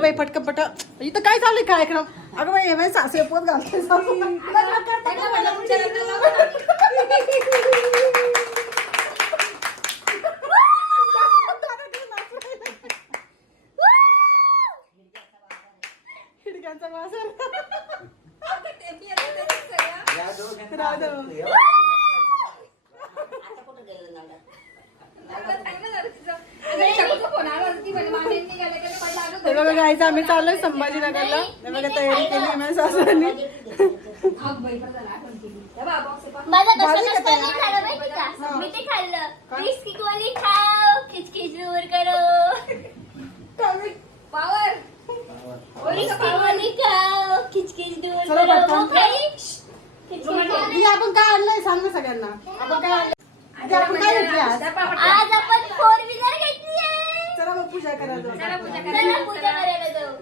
बाई पटकन पट इथं काय चाललंय काय ऐकणं अगं बाई हे बाई सासू पोत घालते सासू. खिडक्यांचा वास आला. राहू दे मग. हे बघा गायचं आम्ही चाललोय संभाजीनगरला. हे बघा तयारी केली माझ्या सासूने. माझा झाली कसं का कसं तयारी? खाल्लं माहिती का? हा. मी ते खाल्लं. बिस्किट वाली खाओ खिचखिच दूर करो खाओ खिचखिच दूर चला करो. पटकन. वो खाई? खिचखिच दीदी, आपण काय आणलंय सांग ना सगळ्यांना. आपण काय आणलंय? आपण काय आज? आज आपण फोर व्हीलर घेतली आहे चला मग पूजा करायला जाऊ. चला पूजा करायला जाऊ.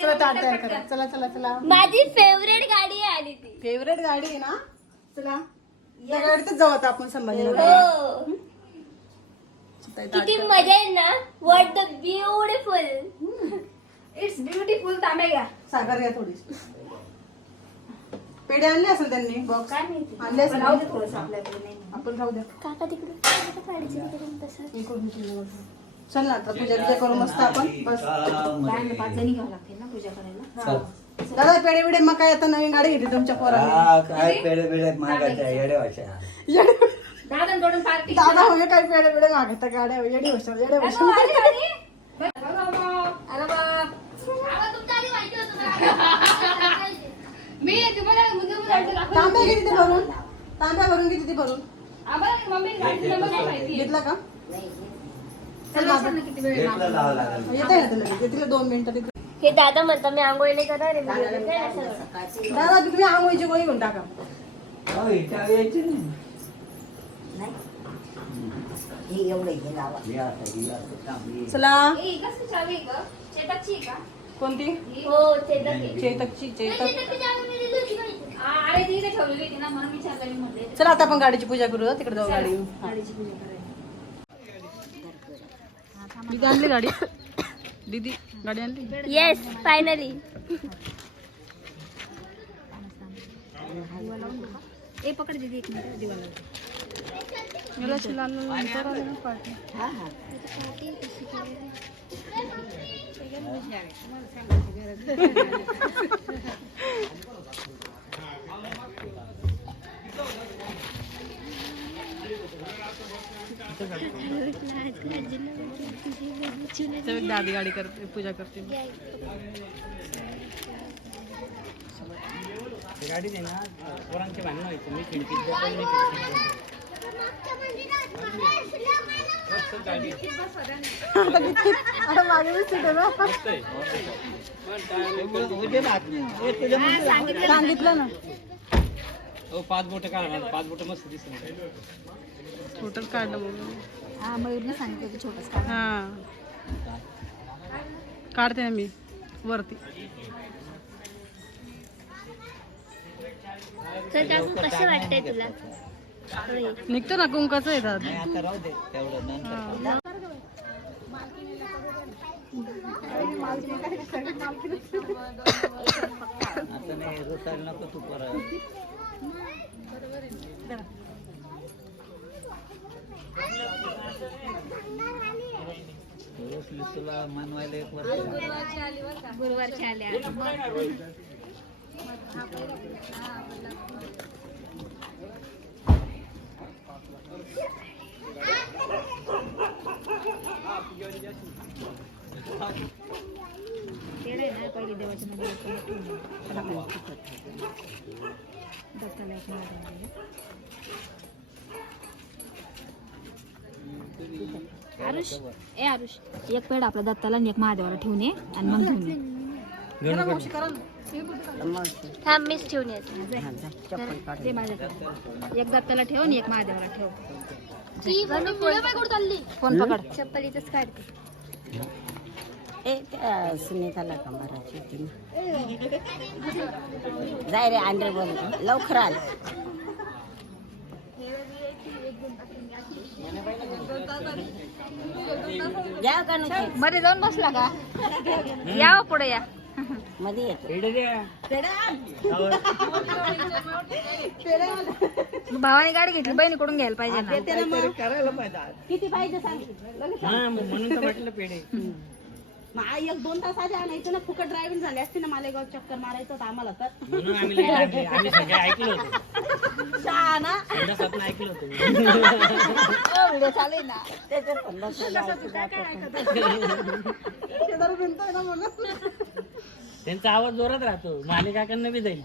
चला ताट तयार करा. चला चला चला. माझी फेवरेट गाडी आहे आणि ती. फेवरेट गाडी आहे ना? चला. त्या गाडीतच जाऊ आता आपण संभाजीनगर. हो. किती मजा आहे ना? What the beautiful it's beautiful तांबे घ्या साखर घ्या थोडी पेढे आणले असेल त्यांनी? बॉक्स काय माहिती. आणले असेल. राहू दे थोडंसं आपल्याकडे नाही आपण राहू द्या काका तसं हे बघ. चल ना आता पूजा बिजा करू मस्त आपण. बस. बाहेर पाच जणी घ्यावं लागते ना पूजा करायला? हा. दादा पेढे बिडे मग काय आता नवीन गाडी घेतली तुमच्या पोराने? हा, काय पेढे मागायच्या येडे येडे- दादा तोडून पार्टी दादा म्हणजे काय पेढे बिडे मागता गाड्या येडे येडे मी तुम्हाला तांब्या किती ते भरून? तांब्या भरून किती ते भरून? घेतला का? येते ना तुला दोन मिनिटं तिथे हे दादा म्हणता मी आंघोळी नाही करणार आहे. दादा तुम्ही आंघोळीची गोळी घेऊन टाका. चला. कोणती? हो. चेतकची. चेतक. अरे ती इथे ठेवलेली होती ना म्हणून म्हटले चला आता आपण गाडीची पूजा करू तिकडे जाऊ गाडी. गाडीची पूजा करायला दीदी आणली गाडी. दीदी गाडी आणली? येस फायनली ए पकड दीदी एक मिनिट दिवा लावते. मला अशी लाल लाल नंतर आली ना पार्टी. हा हा. तर एक दादी गाडी करते पूजा करते गाडीत आहे ना पोरांचे भांडणं व्हायचं मी खिडकीत बसून मी खिडकीत बसून. मस्त गाडी आता किती आता मागे बी सीट आहे ना मस्त आहे. पण काय- सांगितलं ना हो पाच बोट काढा मला पाच बोट मस्त दिसत फोटोच काढलं मग हा मयूरने सांगितलं होतं छोटंच का हा. काढते ना मी वरती. तर काकू कसं वाटतंय तुला? होय. निघतो ना कुंकाचं येतात नाही, आता राहू दे तेवढं नंतर आता नाही रुसायला नको तू परत. रोज तुला मनवायला एक वर्ष. गुरुवारच्या आल्या. तेल आहे ना पहिले देवाच्या मध्ये ठेवून द्या. त्याला पाणी तिखट. दत्ताला एक नारळ दिले. आरुष. ए आरुष. एक पेड आपल्या दत्ताला आणि एक महादेवाला ठेवून ये आणि मग घेऊन ये. थांब मीच ठेवून येते. ते माझ्याकडे एक दत्ताला ठेव आणि एक महादेवाला ठेव. फोन पकड. चप्पल इथंच काढते ए त्या सुनीताला का मारायची होती ना? जाय रे आंध्रे बोल लवकर आल या का नको मध्ये जाऊन बसला का? या पुढे या. मध्ये भावाने गाडी घेतली बहिणीकडून घ्यायला पाहिजे ना. काहीतरी करायला पाहिजे किती पाहिजे सांग. हा म्हणून पेढे. मग आई एक दोन तास आधी आणायचं ना फुकट ड्रायव्हिंग झाली असते ना मालेगाव चक्कर मारायचं होतं आम्हाला तर. म्हणून आम्ही सगळे ऐकलं होतं. स्वप्न होतं. आहे ना. त्यांचा आवाज जोरात राहतो. माने काकांना बी जाईल.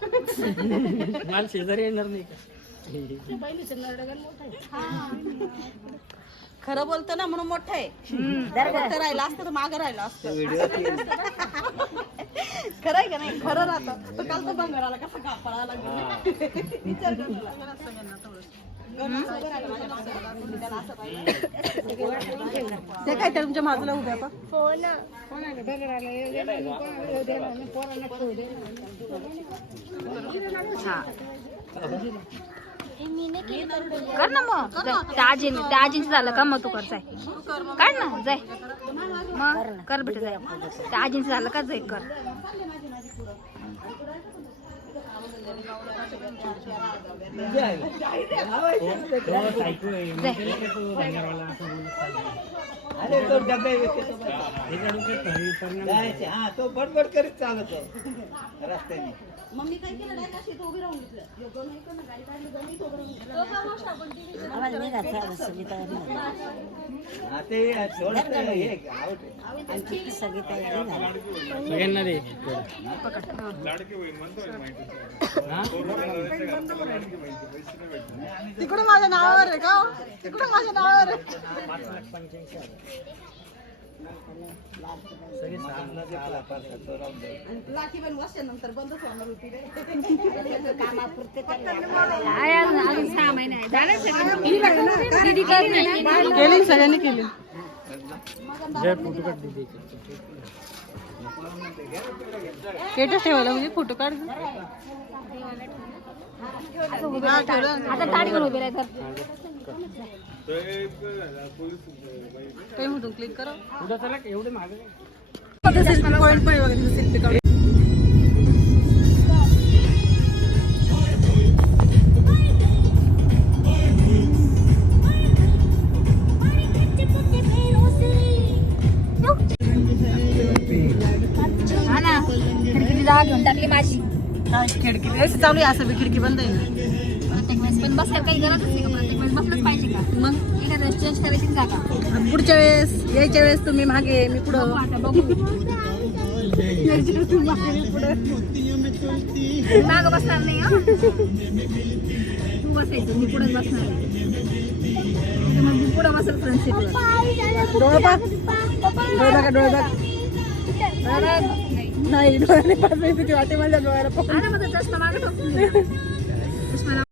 मला शेजारी येणार नाही का? खरं बोलतो ना म्हणून मोठं आहे. मोठं राहिलं असतं तर मागं राहिलं असतं. खरं आहे का नाही? खरं राहतं. तर काल तो बंगाराला कसा कापडा लागला? विचार कर तुला. गणेश उभं राहिला माझ्या मागं. त्याला असं पाहिलं. ते काय त्या तुमच्या माझला उभ्या का कर ना मग. जा. त्या त्या झालं का मग तू कर जाय. काढ ना जाय. मग कर बेटा जाय. त्या झालं का जाय कर. तो बडबड करीत चालत रस्त्याने. मग मी काय केलं नाही का शेत उभी राहून घेतलं ह्यो दोन ऐकतो ना, गाडी काढली, दोन इथं उभं राहून घेतलं. नाही. ते हे आहे झाली सगळ्यांना दे हा? तिकडे माझ्या नावावर आहे का हो? तिकडे माझ्या नावावर आहे. लाठी पण वर्षानंतर बंदच होणार होती सहा महिने. केली सगळ्यांनी केली. केटच ठेवायला म्हणजे फोटो काढ. आता घेऊन उभी म्हणून क्लिक करा. एवढे खिडकी. AC चालू आहे असं बी खिडकी बंद आहे. प्रत्येक वेळेस पण बसायला काही गरजच नाही का? प्रत्येक वेळेस बसलंच पाहिजे का? मग? एखाद्या वेळेस चेंज करायची जागा. पुढच्या वेळेस यायच्या वेळेस तुम्ही मागे मी पुढं. बघू आता बघू. माग बसणार नाही हं? तू बसायचं मी पुढे बसणार. नाही. मग मी पुढे बसेल फ्रंट सीटवर डोळे बघा. डोळे बघा नाही. नाही डोळ्याने पाच भीती वाटे माझ्या डोळ्याला पकडून माझा चष्मा मागे ठोकून